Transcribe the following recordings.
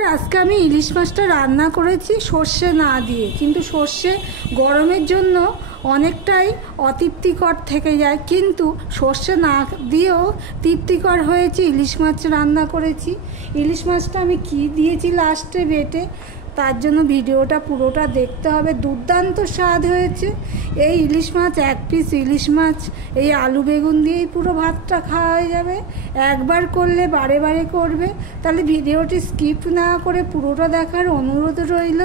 বন্ধুরা, আজকে আমি ইলিশ মাছটা রান্না করেছি সর্ষে না দিয়ে, কিন্তু সর্ষে গরমের জন্য অনেকটাই অতৃপ্তিকর থেকে যায়, কিন্তু সর্ষে না দিয়েও তৃপ্তিকর হয়েছে। ইলিশ মাছ রান্না করেছি। ইলিশ মাছটা আমি কি দিয়েছি লাস্টে বেটে, তার জন্য ভিডিওটা পুরোটা দেখতে হবে। দুর্দান্ত স্বাদ হয়েছে। এই ইলিশ মাছ, এক পিস ইলিশ মাছ এই আলু বেগুন দিয়েই পুরো ভাতটা খাওয়া হয়ে যাবে। একবার করলে বারে বারে করবে। তাহলে ভিডিওটি স্কিপ না করে পুরোটা দেখার অনুরোধ রইল।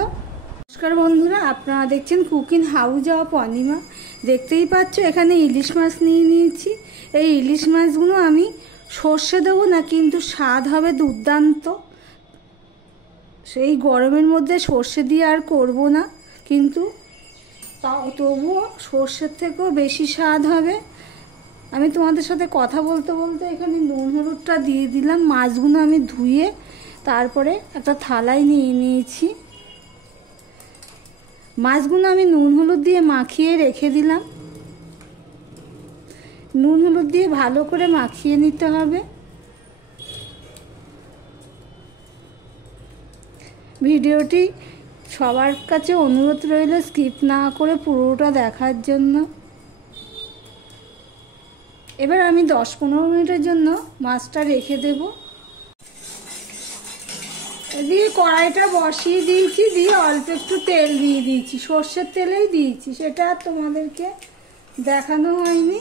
নমস্কার বন্ধুরা, আপনারা দেখছেন কুকিং হাউস অফ অনিমা। দেখতেই পাচ্ছ এখানে ইলিশ মাছ নিয়ে নিয়েছি। এই ইলিশ মাছগুলো আমি সর্ষে দেবো না, কিন্তু স্বাদ হবে দুর্দান্ত। সেই গরমের মধ্যে সর্ষে দিয়ে আর করব না, কিন্তু তবুও সর্ষের থেকেও বেশি স্বাদ হবে। আমি তোমাদের সাথে কথা বলতে বলতে এখানে নুন হলুদটা দিয়ে দিলাম। মাছগুলো আমি ধুয়ে তারপরে একটা থালায় নিয়ে নিয়েছি। মাছগুলো আমি নুন হলুদ দিয়ে মাখিয়ে রেখে দিলাম। নুন হলুদ দিয়ে ভালো করে মাখিয়ে নিতে হবে। ভিডিওটি সবার কাছে অনুরোধ রইল স্কিপ না করে পুরোটা দেখার জন্য। এবার আমি 10-15 মিনিটের জন্য মাছটা রেখে দেব। এদিকে কড়াইটা বসিয়ে দিয়েছি, দিয়ে অল্প একটু তেল দিয়ে দিয়েছি। সর্ষের তেলেই দিয়েছি, সেটা আর তোমাদেরকে দেখানো হয়নি।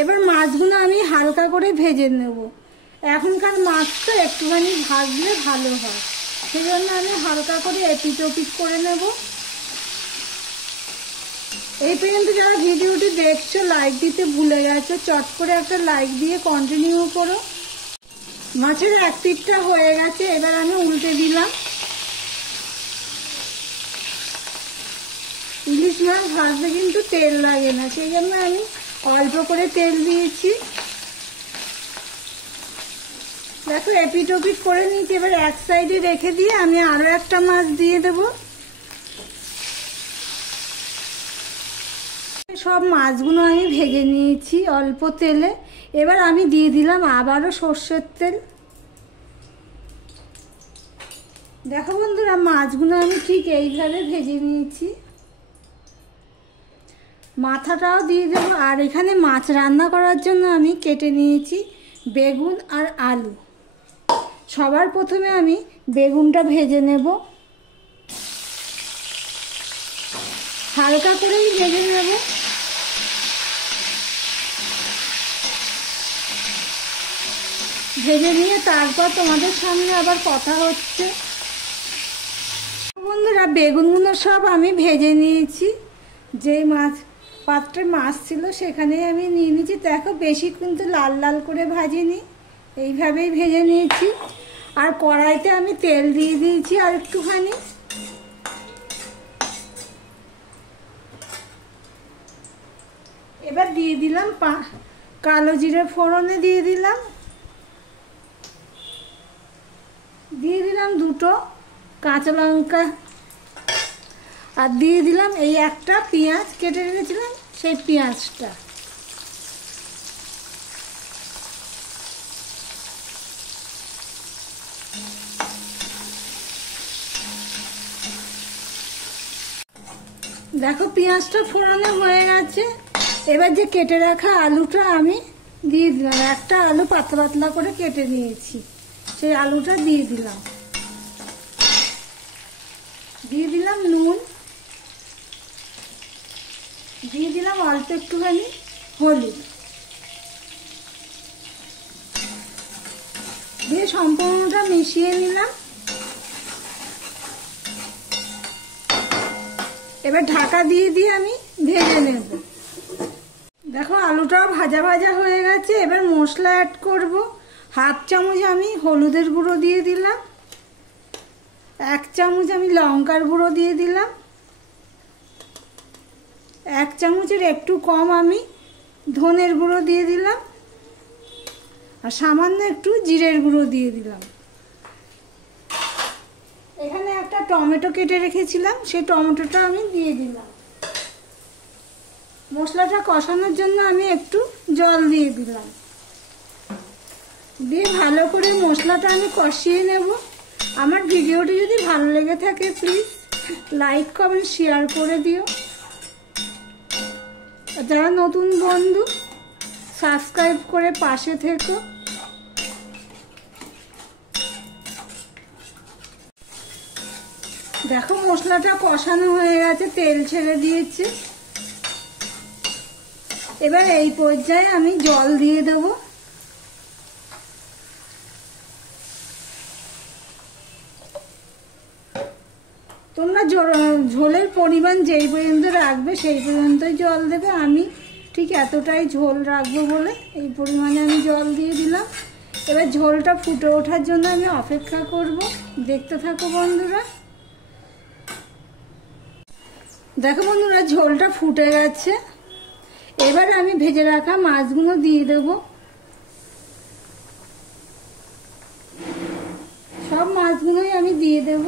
এবার মাছগুলো আমি হালকা করে ভেজে নেব। এখনকার মাছ তো একটুখানি ভাজলে ভালো হয়, সেই জন্য আমি হালকা করে এপিট ওপিট করে নেব। এই পর্যন্ত যারা ভিডিওটি দেখছো লাইক দিতে ভুলে গেছো, চট করে একটা লাইক দিয়ে কন্টিনিউ করো। মাছের এক পিঠটা হয়ে গেছে, এবার আমি উল্টে দিলাম। ইলিশ মাছ ভাজতে কিন্তু তেল লাগে না, সেই জন্য আমি অল্প করে তেল দিয়েছি। দেখো এপিট ওপিট করে নিয়েছি। এবার এক সাইডে রেখে দিয়ে আমি আরো একটা মাছ দিয়ে দেব। সব মাছগুলো আমি ভেজে নিয়েছি অল্প তেলে। এবার আমি দিয়ে দিলাম আবারও সর্ষের তেল। দেখো বন্ধুরা, মাছগুলো আমি ঠিক এইভাবে ভেজে নিয়েছি। মাথাটাও দিয়ে দেবো। আর এখানে মাছ রান্না করার জন্য আমি কেটে নিয়েছি বেগুন আর আলু। সবার প্রথমে আমি বেগুনটা ভেজে নেব, হালকা করেই ভেজে নেব। ভেজে নিয়ে তারপর তোমাদের সামনে আবার কথা হচ্ছে। বন্ধুরা, বেগুনগুলো সব আমি ভেজে নিয়েছি। যেই মাছ পাত্রে মাছ ছিল সেখানেই আমি নিয়ে নিয়েছি। দেখো বেশি কিন্তু লাল লাল করে ভাজিনি, এইভাবেই ভেজে নিয়েছি। আর কড়াইতে আমি তেল দিয়ে দিয়েছি আর একটুখানি। এবার দিয়ে দিলাম কালো জিরে ফোড়নে দিয়ে দিলাম। দিয়ে দিলাম 2টো কাঁচা লঙ্কা, আর দিয়ে দিলাম এই একটা পেঁয়াজ কেটে রেখেছিলাম, সেই পেঁয়াজটা। দেখো পেঁয়াজটা ফোড়ানো হয়ে গেছে। এবার যে কেটে রাখা আলুটা আমি দিয়ে দিলাম। একটা আলু পাতলা পাতলা করে কেটে নিয়েছি, সেই আলুটা দিয়ে দিলাম। দিয়ে দিলাম নুন, দিয়ে দিলাম অল্প একটুখানি হলুদ, দিয়ে সম্পূর্ণটা মিশিয়ে নিলাম। এবার ঢাকা দিয়ে দিয়ে আমি ভেজে নেব। দেখো আলুটাও ভাজা ভাজা হয়ে গেছে। এবার মশলা অ্যাড করব। 1/2 চামচ আমি হলুদের গুঁড়ো দিয়ে দিলাম। 1 চামচ আমি লঙ্কার গুঁড়ো দিয়ে দিলাম। 1 চামচের একটু কম আমি ধনের গুঁড়ো দিয়ে দিলাম। আর সামান্য একটু জিরের গুঁড়ো দিয়ে দিলাম। এখানে একটা টমেটো কেটে রেখেছিলাম, সেই টমেটোটা আমি দিয়ে দিলাম। মশলাটা কষানোর জন্য আমি একটু জল দিয়ে দিলাম। দিয়ে ভালো করে মশলাটা আমি কষিয়ে নেব। আমার ভিডিওটি যদি ভালো লেগে থাকে প্লিজ লাইক কমেন্ট শেয়ার করে দিও। যারা নতুন বন্ধু সাবস্ক্রাইব করে পাশে থেকো। দেখো মশলাটা কষানো হয়ে গেছে, তেল ছেড়ে দিয়েছে। এবার এই পর্যায়ে আমি জল দিয়ে দেব। তোমরা ঝোলের পরিমাণ যেই পর্যন্ত রাখবে সেই পর্যন্তই জল দেবে। আমি ঠিক এতটাই ঝোল রাখবো বলে এই পরিমাণে আমি জল দিয়ে দিলাম। এবার ঝোলটা ফুটে ওঠার জন্য আমি অপেক্ষা করব। দেখতে থাকো বন্ধুরা। দেখো বন্ধুরা ঝোলটা ফুটে গেছে। এবার আমি ভেজে রাখা মাছগুলো দিয়ে দেব। সব মাছগুলোই আমি দিয়ে দেব।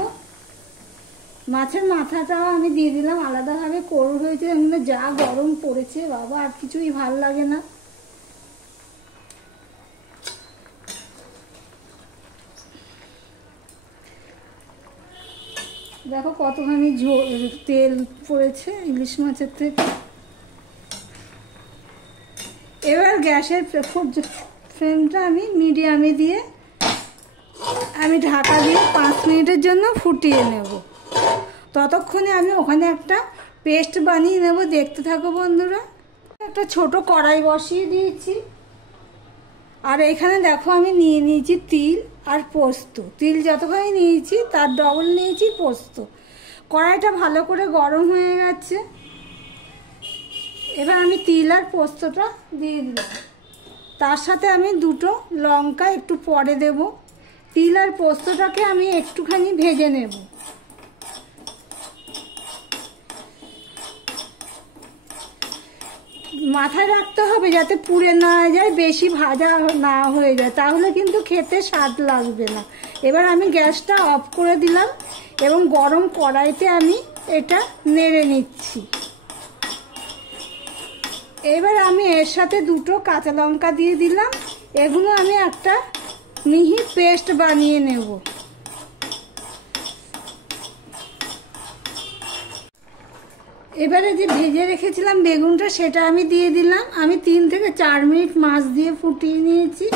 মাছের মাথাটাও আমি দিয়ে দিলাম, আলাদাভাবে কোর হয়েছে। যা গরম পড়েছে বাবা, আর কিছুই ভাল লাগে না। দেখো কতখানি তেল পড়েছে ইলিশ মাছের থেকে। এবার গ্যাসের ফ্লেমটা আমি মিডিয়ামে দিয়ে আমি ঢাকা দিয়ে 5 মিনিটের জন্য ফুটিয়ে নেব। ততক্ষণে আমি ওখানে একটা পেস্ট বানিয়ে নেব। দেখতে থাকো বন্ধুরা। একটা ছোট কড়াই বসিয়ে দিয়েছি। আর এখানে দেখো আমি নিয়ে নিয়েছি তিল আর পোস্ত। তিল যতখানি নিয়েছি তার ডবল নিয়েছি পোস্ত। কড়াইটা ভালো করে গরম হয়ে গেছে। এবার আমি তিল আর পোস্তটা দিয়ে দিলাম। তার সাথে আমি 2টো লঙ্কা একটু পরে দেব। তিল আর পোস্তটাকে আমি একটুখানি ভেজে নেব। মাথায় রাখতে হবে যাতে পুড়ে না যায়, বেশি ভাজা না হয়ে যায়, তাহলে কিন্তু খেতে স্বাদ লাগবে না। এবার আমি গ্যাসটা অফ করে দিলাম এবং গরম কড়াইতে আমি এটা নেড়ে নিচ্ছি। এবার আমি এর সাথে 2টো কাঁচা লঙ্কা দিয়ে দিলাম। এগুলো আমি একটা মিহি পেস্ট বানিয়ে নেব। এবারে যে ভেজে রেখেছিলাম বেগুনটা সেটা আমি দিয়ে দিলাম। আমি 3 থেকে 4 মিনিট মাছ দিয়ে ফুটিয়ে নিয়েছি।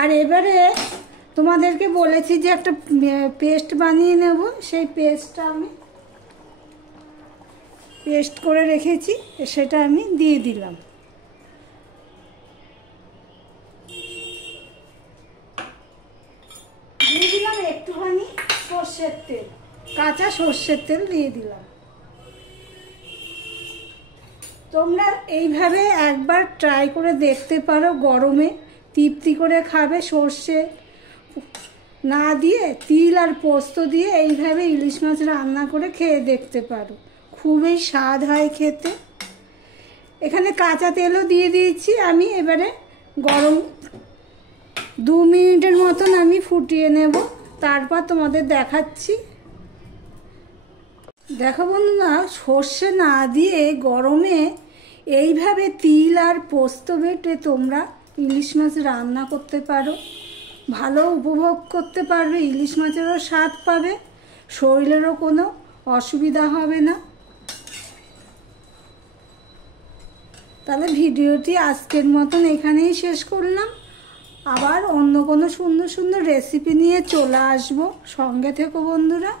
আর এবারে তোমাদেরকে বলেছি যে একটা পেস্ট বানিয়ে নেব। সেই পেস্টটা আমি পেস্ট করে রেখেছি, সেটা আমি দিয়ে দিলাম। দিয়ে দিলাম একটুখানি সর্ষের তেল, কাঁচা সর্ষের তেল দিয়ে দিলাম। তোমরা এইভাবে একবার ট্রাই করে দেখতে পারো। গরমে তৃপ্তি করে খাবে। সর্ষে না দিয়ে তিল আর পোস্ত দিয়ে এইভাবে ইলিশ মাছ রান্না করে খেয়ে দেখতে পারো। খুবই স্বাদ হয় খেতে। এখানে কাঁচা তেলও দিয়ে দিয়েছি আমি। এবারে গরম 2 মিনিটের মতন আমি ফুটিয়ে নেব, তারপর তোমাদের দেখাচ্ছি। দেখো বন্ধুরা, সর্ষে না দিয়ে গরমে এইভাবে তিল আর পোস্ত বেটে তোমরা ইলিশ মাছ রান্না করতে পারো। ভালো উপভোগ করতে পারবে, ইলিশ মাছেরও স্বাদ পাবে, শরীরেরও কোনো অসুবিধা হবে না। তাহলে ভিডিওটি আজকের মতন এখানেই শেষ করলাম। আবার অন্য কোনো সুন্দর সুন্দর রেসিপি নিয়ে চলে আসবো। সঙ্গে থেকো বন্ধুরা।